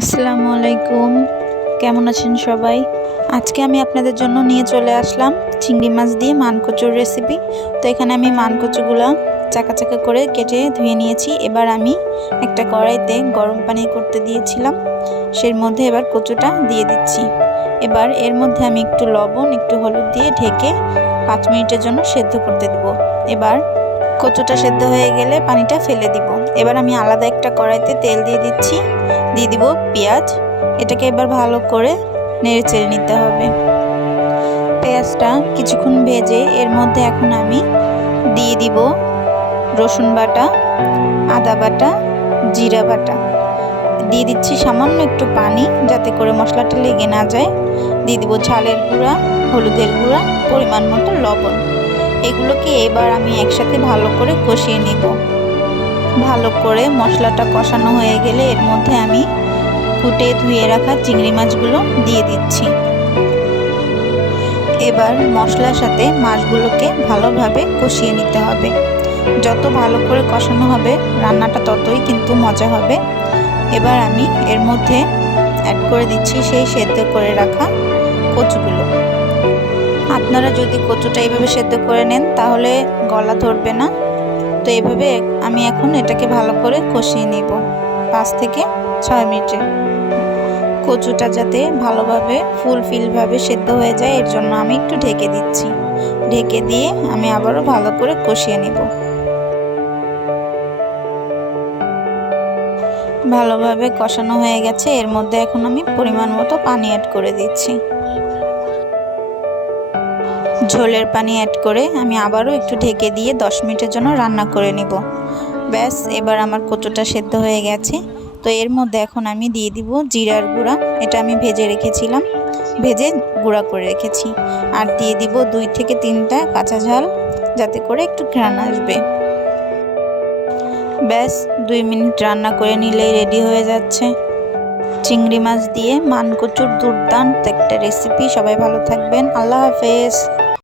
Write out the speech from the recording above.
আসসালামু আলাইকুম, কেমন আছেন সবাই? আজকে আমি আপনাদের জন্য নিয়ে চলে আসলাম চিংড়ি মাছ দিয়ে মানকচুর রেসিপি। তো এখানে আমি মানকচুগুলো চাকা চাকা করে কেটে ধুয়ে নিয়েছি। এবার আমি একটা কড়াইতে গরম পানি করতে দিয়েছিলাম, সেই মধ্যে এবার কচুটা দিয়ে দিচ্ছি। এবার এর মধ্যে আমি একটু লবণ একটু হলুদ দিয়ে ঢেকে 5 মিনিটের জন্য সেদ্ধ করতে দেব। এবার কচুটা সেদ্ধ হয়ে গেলে পানিটা ফেলে দিব। এবার আমি আলাদা একটা কড়াইতে তেল দিয়ে দিচ্ছি, দিয়ে দিব পেঁয়াজ। এটাকে এবার ভালো করে নেড়ে চেড়ে নিতে হবে। পেঁয়াজটা কিছুক্ষণ ভেজে এর মধ্যে এখন আমি দিয়ে দিব রসুন বাটা, আদা বাটা, জিরা বাটা। দিয়ে দিচ্ছি সামান্য একটু পানি যাতে করে মশলাটা লেগে না যায়। দিয়ে দিব ঝালের গুঁড়া, হলুদের গুঁড়া, পরিমাণ মতো লবণ। এগুলোকে এবার আমি একসাথে ভালো করে কষিয়ে নিব। ভালো করে মশলাটা কষানো হয়ে গেলে এর মধ্যে আমি কুটে ধুয়ে রাখা চিংড়ি মাছগুলো দিয়ে দিচ্ছি। এবার মশলার সাথে মাছগুলোকে ভালোভাবে কষিয়ে নিতে হবে। যত ভালো করে কষানো হবে রান্নাটা ততই কিন্তু মজা হবে। এবার আমি এর মধ্যে অ্যাড করে দিচ্ছি সেই সেদ্ধ করে রাখা কচুগুলো। আপনারা যদি কচুটা এইভাবে সেদ্ধ করে নেন তাহলে গলা ধরবে না। তো এইভাবে আমি এখন এটাকে ভালো করে কষিয়ে নিব 5 থেকে 6 মিনিটে। কচুটা যাতে ভালোভাবে ফুলফিলভাবে সেদ্ধ হয়ে যায় এর জন্য আমি একটু ঢেকে দিচ্ছি। ঢেকে দিয়ে আমি আবারও ভালো করে কষিয়ে নেব। ভালোভাবে কষানো হয়ে গেছে, এর মধ্যে এখন আমি পরিমাণ মতো পানি অ্যাড করে দিচ্ছি। ঝোলের পানি অ্যাড করে আমি আবারও একটু ঢেকে দিয়ে 10 মিনিটের জন্য রান্না করে নেব। ব্যাস, এবার আমার কচুটা সেদ্ধ হয়ে গেছে। তো এর মধ্যে এখন আমি দিয়ে দিব জিরার গুঁড়া। এটা আমি ভেজে রেখেছিলাম, ভেজে গুঁড়া করে রেখেছি। আর দিয়ে দিব 2 থেকে 3টা কাঁচা ঝাল, যাতে করে একটু ঘ্রাণ আসবে। ব্যাস 2 মিনিট রান্না করে নিলেই রেডি হয়ে যাচ্ছে চিংড়ি মাছ দিয়ে মানকচুর দুর্দান্ত একটা রেসিপি। সবাই ভালো থাকবেন, আল্লাহ হাফেজ।